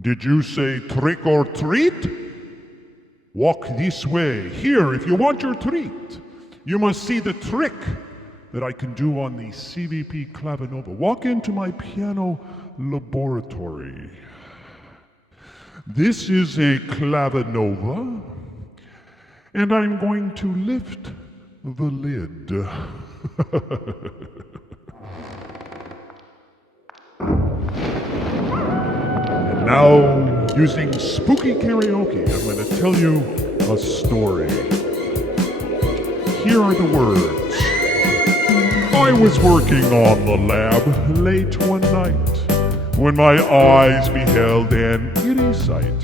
Did you say trick or treat? Walk this way. Here, if you want your treat. You must see the trick that I can do on the CVP Clavinova. Walk into my piano laboratory. This is a Clavinova, and I'm going to lift the lid. And now, using spooky karaoke, I'm going to tell you a story. Here are the words. I was working on the lab late one night when my eyes beheld an eerie sight.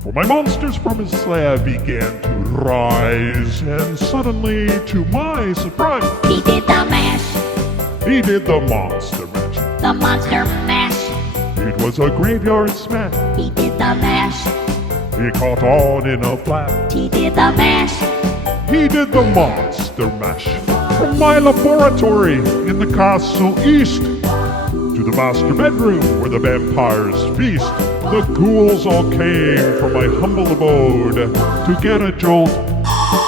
For my monsters from his slab began to rise, and suddenly, to my surprise, he did the mash. He did the monster mash. The monster mash. It was a graveyard smash. He did the mash. He caught on in a flat. He did the mash. He did the monster mash. From my laboratory in the castle east to the master bedroom where the vampires feast, the ghouls all came from my humble abode to get a jolt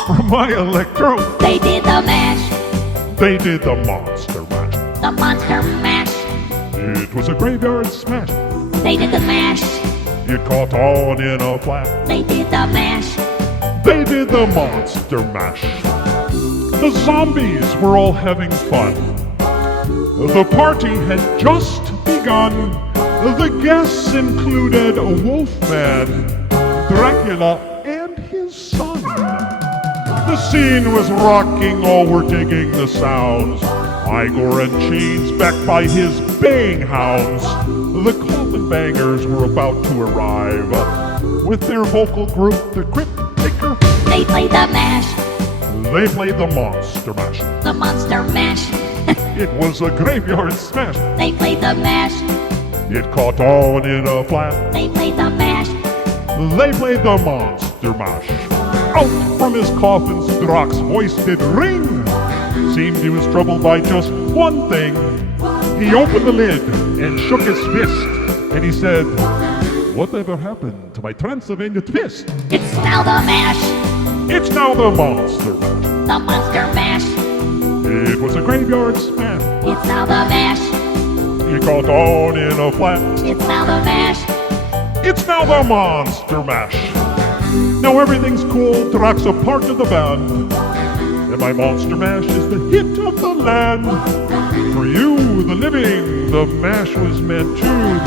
from my electrode. They did the mash. They did the monster mash. The monster mash. It was a graveyard smash. They did the mash. It caught on in a flat. They did the mash. They did the monster mash. The zombies were all having fun. The party had just begun. The guests included a wolfman, Dracula, and his son. The scene was rocking, all were digging the sounds. Igor and Chains backed by his baying hounds. The coffin bangers were about to arrive with their vocal group, the Crypt Taker. They played the mash. They played the monster mash. The monster mash. It was a graveyard smash. They played the mash. It caught on in a flat. They played the mash. They played the monster mash. Out from his coffin's Drac's voice did ring. Seemed he was troubled by just one thing. He opened the lid and shook his fist, and he said, "Whatever happened to my Transylvania twist?" It's now the mash. It's now the monster mash. The monster mash. It was a graveyard smash. It's now the mash. It caught on in a flat. It's now the mash. It's now the monster mash. Now everything's cool. Drac's a part of the band. And my monster mash is the hit of the land. For you, the living, the mash was meant to.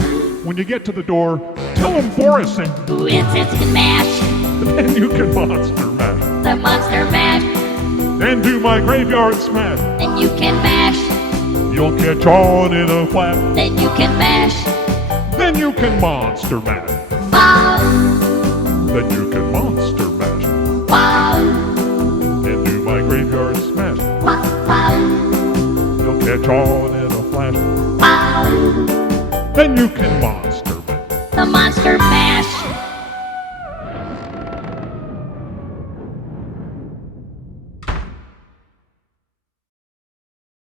When you get to the door, tell him Boris sent. Who insists can mash? Then you can monster mash. The monster mash. And do my graveyard smash. Then you can mash. You'll catch on in a flat. Then you can mash. Then you can monster mash. Wow. Then you can monster mash. Wow. And do my graveyard smash. Wow. You'll catch on in a flash. Wow. Then you can monster mash. The monster mash.